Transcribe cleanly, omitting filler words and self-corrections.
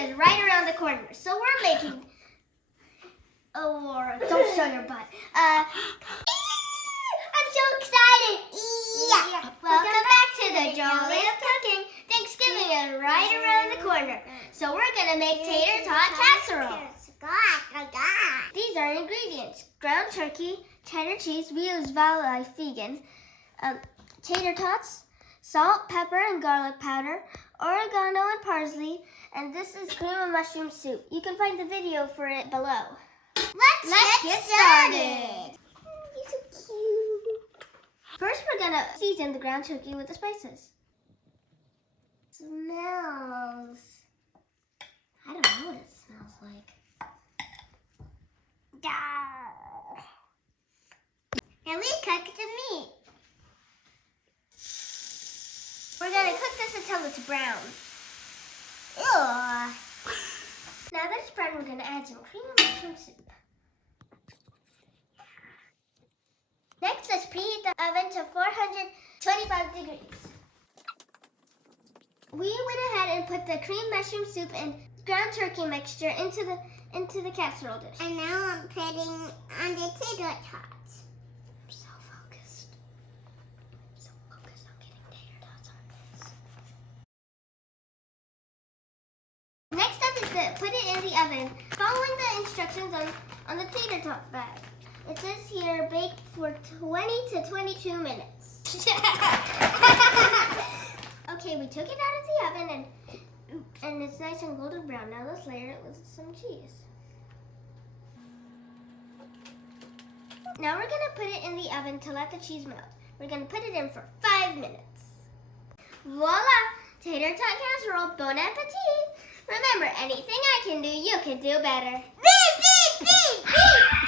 is right around the corner. So we're making... Oh, don't show your butt. I'm so excited. Yeah. Welcome back to the Jolie of Cooking. Thanksgiving is right around the corner. So we're going to make tater tot casserole. These are ingredients. Ground turkey, cheddar cheese, we use Jolie vegan, tater tots, salt, pepper, and garlic powder, oregano and parsley, and this is cream of mushroom soup. You can find the video for it below. Let's get started. You're so cute. First, we're gonna season the ground turkey with the spices. Smells. I don't know what it smells like. And we cook the meat. We're gonna cook this until it's brown. Ugh. Now that it's brown, we're gonna add some cream of mushroom soup. Next, let's preheat the oven to 425 degrees. We went ahead and put the cream mushroom soup and ground turkey mixture into the casserole dish. And now I'm putting on the tater tots. I'm so focused. I'm getting tater tots on this. Next up is to put it in the oven, following the instructions on the tater tot bag. It says here, bake for 20 to 22 minutes. Okay, we took it out of the oven and it's nice and golden brown. Now let's layer it with some cheese. Now we're gonna put it in the oven to let the cheese melt. We're gonna put it in for 5 minutes. Voila! Tater tot casserole, bon appetit! Remember, anything I can do, you can do better. Beep, beep, beep, beep!